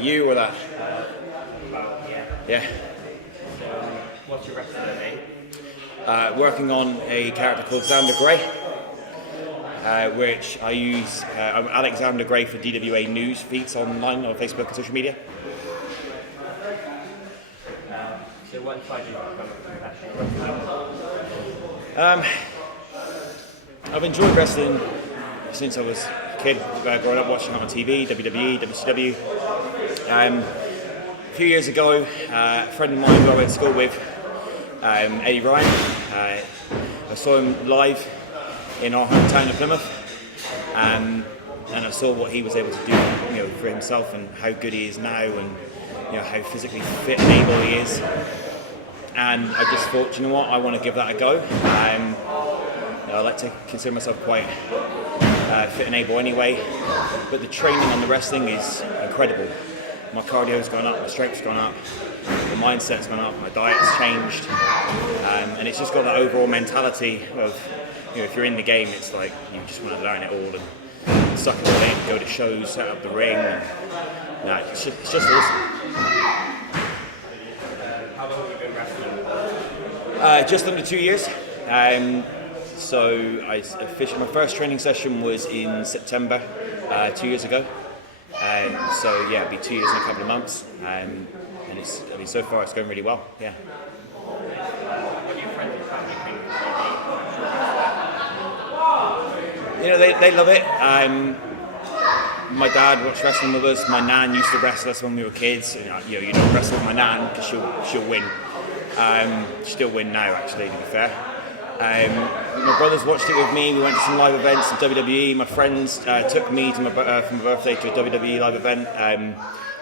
you or that? Yeah. Yeah. So, what's your wrestling name? Working on a character called Xander Gray, which I use. I'm Alexander Gray for DWA news feeds online on Facebook and social media. So, what inspired you to become a professional wrestler? I've enjoyed wrestling since I was a kid, growing up watching it on TV, WWE, WCW. A few years ago, a friend of mine who I went to school with, Eddie Ryan, I saw him live in our hometown of Plymouth, and I saw what he was able to do, for himself and how good he is now, and how physically fit and able he is. And I just thought, you know what, I want to give that a go. I like to consider myself quite fit and able anyway, but the training on the wrestling is incredible. My cardio's gone up, my strength's gone up, my mindset's gone up, my diet's changed, and it's just got that overall mentality of, if you're in the game, it's like you just want to learn it all and suck it all in, go to shows, set up the ring, and it's just awesome. How long have you been wrestling? Just under 2 years. So my first training session was in September 2 years ago. So yeah, it'll be 2 years in a couple of months, and so far it's going really well. Yeah. What do your friends and family think? They love it. My dad watched wrestling with us. My nan used to wrestle us when we were kids. You don't wrestle with my nan because she'll win. She'll win now, actually, to be fair. My brothers watched it with me. We went to some live events in WWE. My friends took me to for my birthday to a WWE live event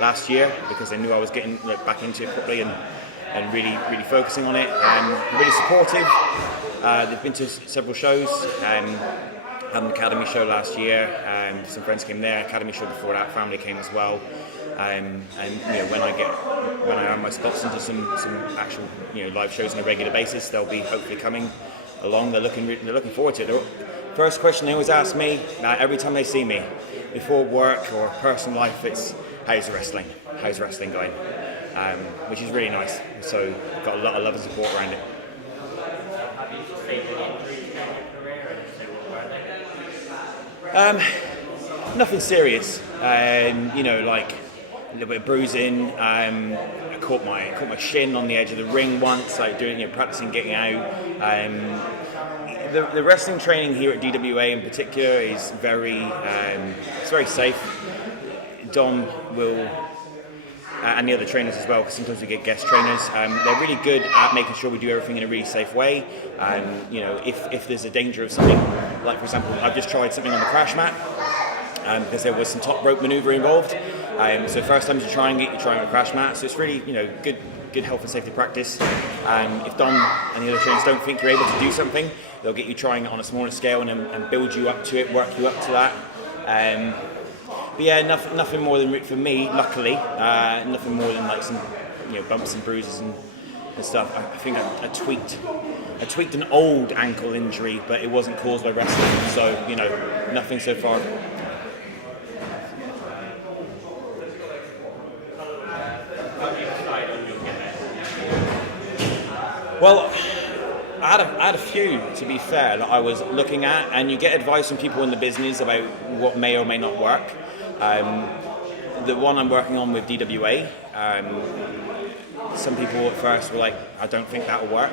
last year because they knew I was getting back into it properly and really, really focusing on it. Really supportive. They've been to several shows. Had an Academy show last year. Some friends came there. Academy show before that. Family came as well. And when I earn my spots into some actual live shows on a regular basis, they'll be hopefully coming along. They're looking forward to it. First question they always ask me every time they see me, before work or personal life, it's how's wrestling going, which is really nice. So I've got a lot of love and support around it. Have you sustained any injuries in your career, and if so, what were they? Nothing serious. Like a little bit of bruising. I caught my shin on the edge of the ring once, practicing getting out. The wrestling training here at DWA in particular is very safe. Dom will, and the other trainers as well, because sometimes we get guest trainers. They're really good at making sure we do everything in a really safe way. If there's a danger of something, like for example, I've just tried something on the crash mat. Because there was some top rope manoeuvre involved. So first time you're trying it, you're trying on a crash mat. So it's really, good health and safety practice. If Don and the other trainers don't think you're able to do something, they'll get you trying it on a smaller scale and build you up to it, work you up to that. But yeah, nothing more than, for me, luckily, nothing more than like some, bumps and bruises and stuff. I think I tweaked an old ankle injury, but it wasn't caused by wrestling. So, nothing so far. Well, I had a few, to be fair, that I was looking at, and you get advice from people in the business about what may or may not work. The one I'm working on with DWA, some people at first were like, I don't think that will work.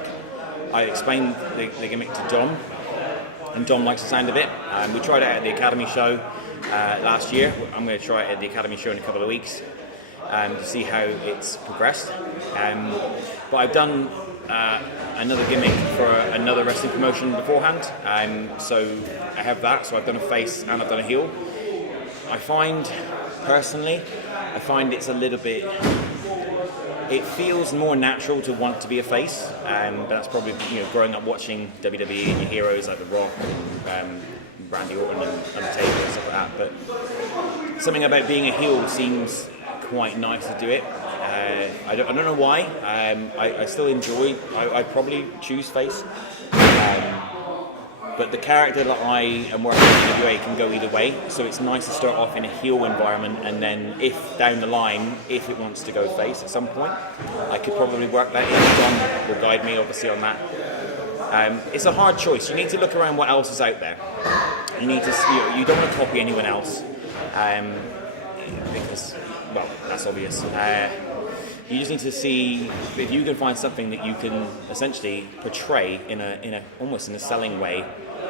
I explained the gimmick to Dom, and Dom likes the sound of it. We tried it at the Academy show last year. I'm going to try it at the Academy show in a couple of weeks to see how it's progressed. But I've done another gimmick for another wrestling promotion beforehand, so I have that. So I've done a face and I've done a heel. I find it's a little bit, it feels more natural to want to be a face, but that's probably growing up watching WWE and your heroes like The Rock and Randy Orton and Undertaker and stuff like that. But something about being a heel seems quite nice to do it. I don't know why. I still enjoy. I probably choose face. But the character that I am working with in WA can go either way, so it's nice to start off in a heel environment, and then if down the line, if it wants to go face at some point, I could probably work that in. John will guide me obviously on that. It's a hard choice. You need to look around what else is out there. You need to, you don't want to copy anyone else, because, well, that's obvious. You just need to see if you can find something that you can essentially portray in a almost in a selling way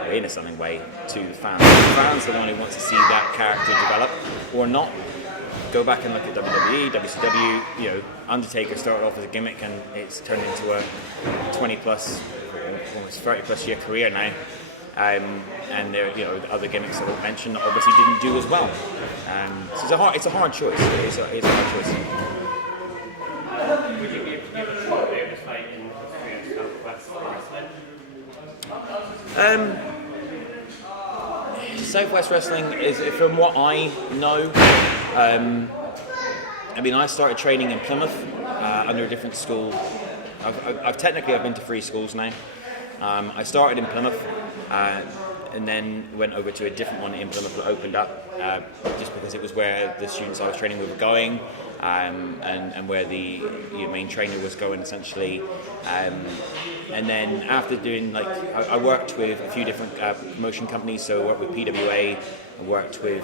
to the fans. The fans are the one who wants to see that character develop or not. Go back and look at WWE, WCW. Undertaker started off as a gimmick and it's turned into a 20 plus, almost 30 plus year career now. And there, the other gimmicks that were mentioned obviously didn't do as well. So it's a hard choice. It's a hard choice. Would you be able to give a short oversight in the history of Southwest Wrestling? Southwest Wrestling is, from what I know, I started training in Plymouth under a different school. I've been to 3 schools now. I started in Plymouth and then went over to a different one in Plymouth that opened up just because it was where the students I was training with were going, and where the main trainer was going essentially. And then after doing, I worked with a few different promotion companies, so I worked with PWA, I worked with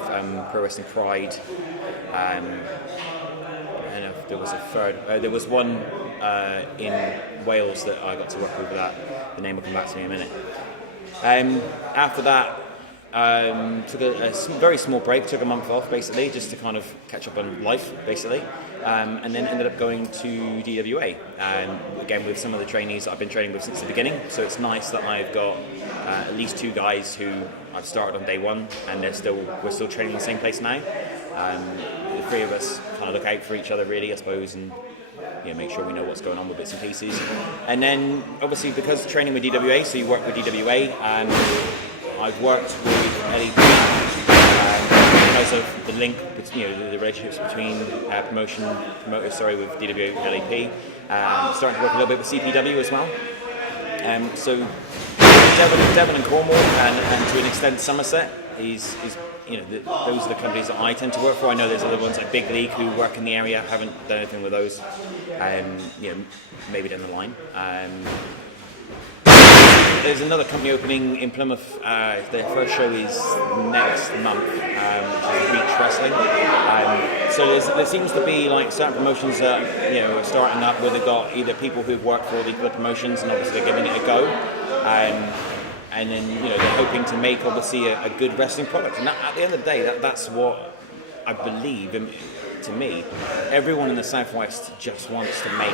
Pro Wrestling Pride, and there was a third, there was one in Wales that I got to work with that, the name will come back to me in a minute. After that, took a very small break, took a month off basically, just to kind of catch up on life basically, and then ended up going to DWA, and again with some of the trainees that I've been training with since the beginning. So it's nice that I've got at least 2 guys who I've started on day one, and we're still training in the same place now. The 3 of us kind of look out for each other really, I suppose, and make sure we know what's going on with bits and pieces. And then obviously because training with DWA, so you work with DWA, and I've worked with LEP because of the link, the relationships between promoters with DWA and LEP. Starting to work a little bit with CPW as well. So Devon and Cornwall, and to an extent Somerset is those are the companies that I tend to work for. I know there's other ones like Big League who work in the area. Haven't done anything with those. Maybe down the line. There's another company opening in Plymouth. Their first show is next month, which is Reach Wrestling. So there seems to be certain promotions that are starting up where they've got either people who've worked for the promotions and obviously they're giving it a go. And then they're hoping to make obviously a good wrestling product. And at the end of the day, that's what I believe. To me, everyone in the Southwest just wants to make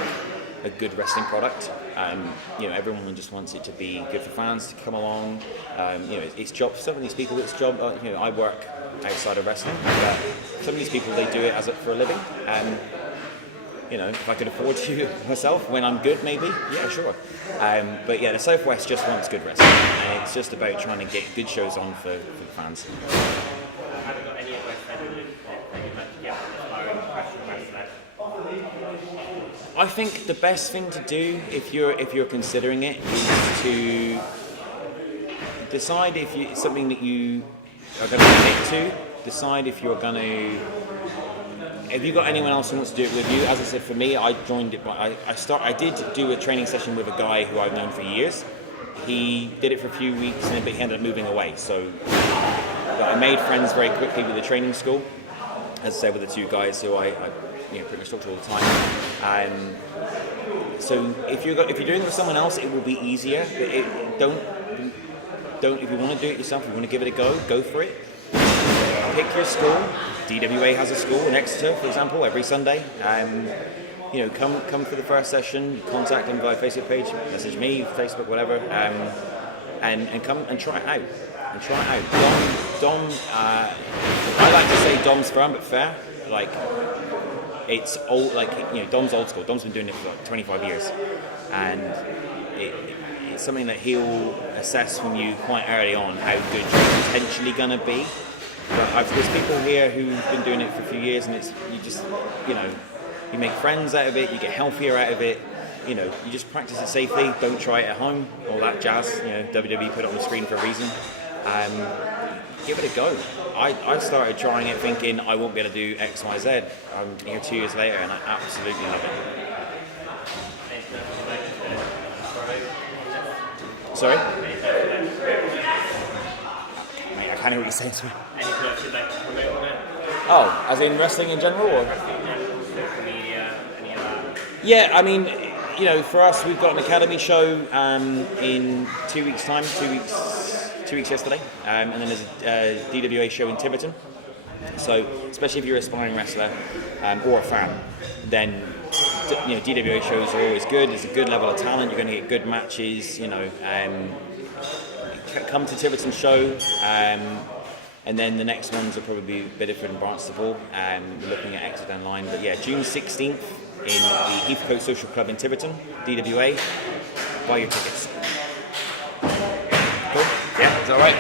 a good wrestling product. Everyone just wants it to be good for fans to come along. It's job. Some of these people, it's job. I work outside of wrestling, but some of these people they do it for a living. If I could afford to myself when I'm good, maybe, yeah, sure. But the Southwest just wants good wrestling, and it's just about trying to get good shows on for the fans. Have you got any advice that you'd like to get on aspiring professional wrestler? I think the best thing to do if you're considering it is to decide if it's something that you are going to commit to. Decide if you're going to. If you've got anyone else who wants to do it with you, as I said, for me, I joined it. I did do a training session with a guy who I've known for years. He did it for a few weeks, and he ended up moving away. So I made friends very quickly with the training school. As I said, with the 2 guys who I pretty much talk to all the time. So if you're doing it with someone else, it will be easier. But don't. If you want to do it yourself, if you want to give it a go for it. Pick your school. DWA has a school in Exeter, for example, every Sunday. Come for the first session, contact them via Facebook page, message me, Facebook, whatever, and come and try it out. Dom, I like to say Dom's firm but fair. It's old, Dom's old school. Dom's been doing it for 25 years, and it's something that he'll assess from you quite early on how good you're potentially going to be. But there's people here who've been doing it for a few years, and you make friends out of it, you get healthier out of it, you know, you just practice it safely. Don't try it at home. All that jazz. You know, WWE put it on the screen for a reason. Give it a go. I started trying it thinking I won't be able to do X, Y, Z. I'm here 2 years later and I absolutely love it. Sorry? Mate, I can't hear what you're saying. Sorry. Any clips you'd like to promote on it? Oh, as in wrestling in general? Or? Social media, any of that? Yeah, I mean, you know, for us, we've got an academy show in 2 weeks' time. 2 weeks yesterday, and then there's a DWA show in Tiverton. So, especially if you're an aspiring wrestler or a fan, then you know DWA shows are always good. There's a good level of talent. You're going to get good matches. You know, come to Tiverton show, and then the next ones will probably be Bideford and Barnstaple. We're looking at Exeter down the line, but yeah, June 16th in the Heathcote Social Club in Tiverton, DWA. Buy your tickets. Cool. Yeah, it's all right.